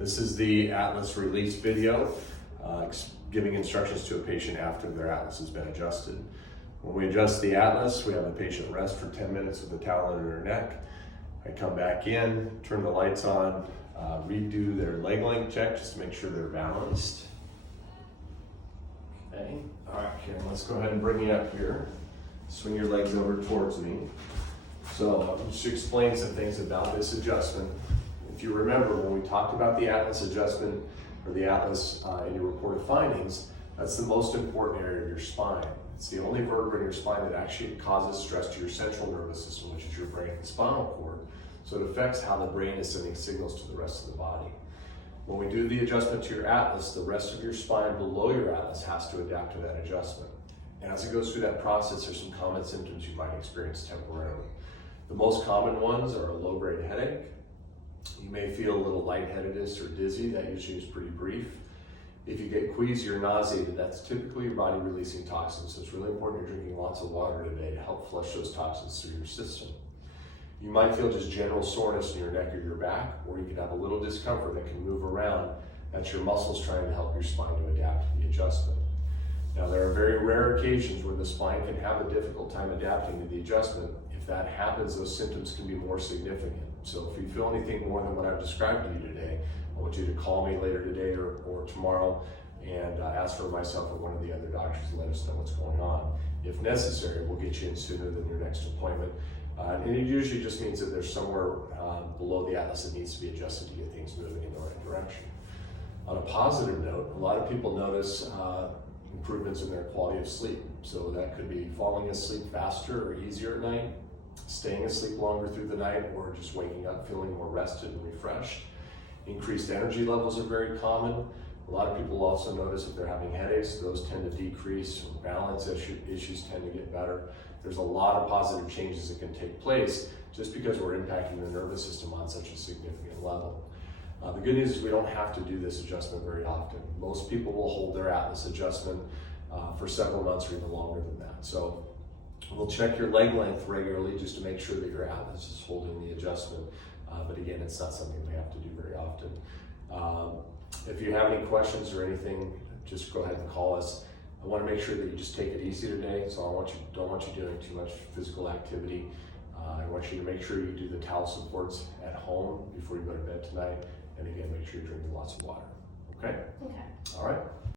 This is the Atlas release video, giving instructions to a patient after their Atlas has been adjusted. When we adjust the Atlas, we have the patient rest for 10 minutes with the towel under their neck. I come back in, turn the lights on, redo their leg length check just to make sure they're balanced. Okay, all right, Karen, let's go ahead and bring you up here. Swing your legs over towards me. So just to explain some things about this adjustment. If you remember, when we talked about the Atlas adjustment or the Atlas in your reported findings, that's the most important area of your spine. It's the only vertebra in your spine that actually causes stress to your central nervous system, which is your brain and spinal cord. So it affects how the brain is sending signals to the rest of the body. When we do the adjustment to your Atlas, the rest of your spine below your Atlas has to adapt to that adjustment. And as it goes through that process, there's some common symptoms you might experience temporarily. The most common ones are a low-grade headache. You may feel a little lightheadedness or dizzy. That usually is pretty brief. If you get queasy or nauseated, that's typically your body releasing toxins. So it's really important you're drinking lots of water today to help flush those toxins through your system. You might feel just general soreness in your neck or your back, or you can have a little discomfort that can move around. That's your muscles trying to help your spine to adapt to the adjustment. Now, there are very rare occasions where the spine can have a difficult time adapting to the adjustment. If that happens, those symptoms can be more significant. So if you feel anything more than what I've described to you today, I want you to call me later today or tomorrow and ask for myself or one of the other doctors to let us know what's going on. If necessary, we'll get you in sooner than your next appointment. And it usually just means that there's somewhere below the Atlas that needs to be adjusted to get things moving in the right direction. On a positive note, a lot of people notice improvements in their quality of sleep. So that could be falling asleep faster or easier at night, staying asleep longer through the night, or just waking up feeling more rested and refreshed. Increased energy levels are very common. A lot of people also notice if they're having headaches, those tend to decrease, or balance issues tend to get better. There's a lot of positive changes that can take place just because we're impacting the nervous system on such a significant level. The good news is we don't have to do this adjustment very often. Most people will hold their Atlas adjustment for several months or even longer than that. So we'll check your leg length regularly just to make sure that your Atlas is holding the adjustment. But again, it's not something we have to do very often. If you have any questions or anything, just go ahead and call us. I want to make sure that you just take it easy today. So I don't want you doing too much physical activity. I want you to make sure you do the towel supports at home before you go to bed tonight. And again, make sure you're drinking lots of water. Okay? Okay. All right.